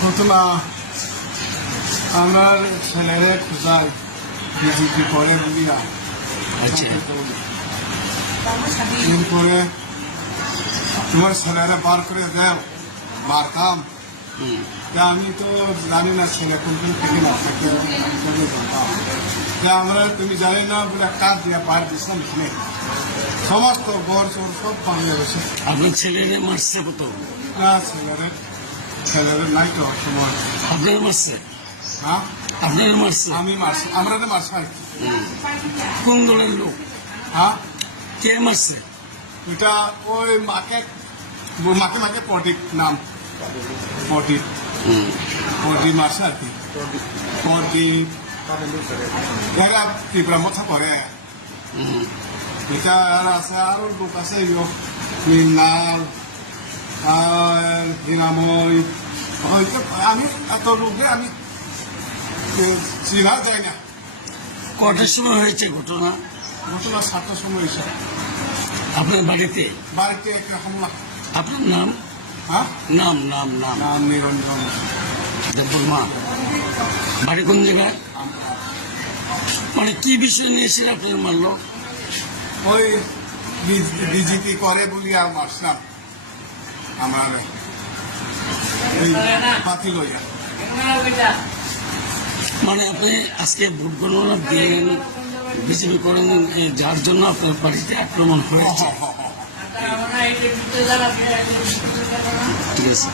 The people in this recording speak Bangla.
ঘটনা আমার ছেলেরে খোঁজাই বিজেপি করে বুঝিয়া আচ্ছা এরপরে তোমার ছেলেরা বার করে দেও মারতাম আমি তো জানি না ছেলে কোন থেকে না থাকে আমরা তুমি জানি না বলে কাজ দিয়া বার দিচ্ছিলাম এখানে সমস্ত গড় চোর সব বাংলা বসে আপনার ছেলেরে মারছে কত? না ছেলেরে নাই তো সময় আপনার মারছে? হ্যাঁ আপনার মারছে? আমি মারছি আমরা তো মারছি আর কি। কোন দলের লোক? হ্যাঁ কে মারছে? এটা ওই মাকে মাকে পটিক নাম পটিক মারছে আর কি পটি এরা ত্রিপুরা মতো করে এটা আর আছে আরো লোক আছে এগুলো মৃণাল হিনাময় হয়তো আমি এত লোকে আমি চিনা যায় না। কটার সময় হয়েছে ঘটনা? ঘটনা 7টার সময় এসে আপনার বাড়িতে? বাড়িতে একটা হামলা। আপনার নাম? হ্যাঁ নাম নাম নাম নাম নিরঞ্জন দেববর্মা। বাড়ি কোন জায়গায়? মানে কি বিষয় নিয়ে এসে আপনার মারলো? ওই বিজেপি করে বলি আর মারছিলাম আমার ওই পাতি লইয়া। মানে আপনি আজকে ভোট গণনা দিলেন বিজেপি করেন যার জন্য আপনার বাড়িতে আক্রমণ হয়েছে? ঠিক আছে।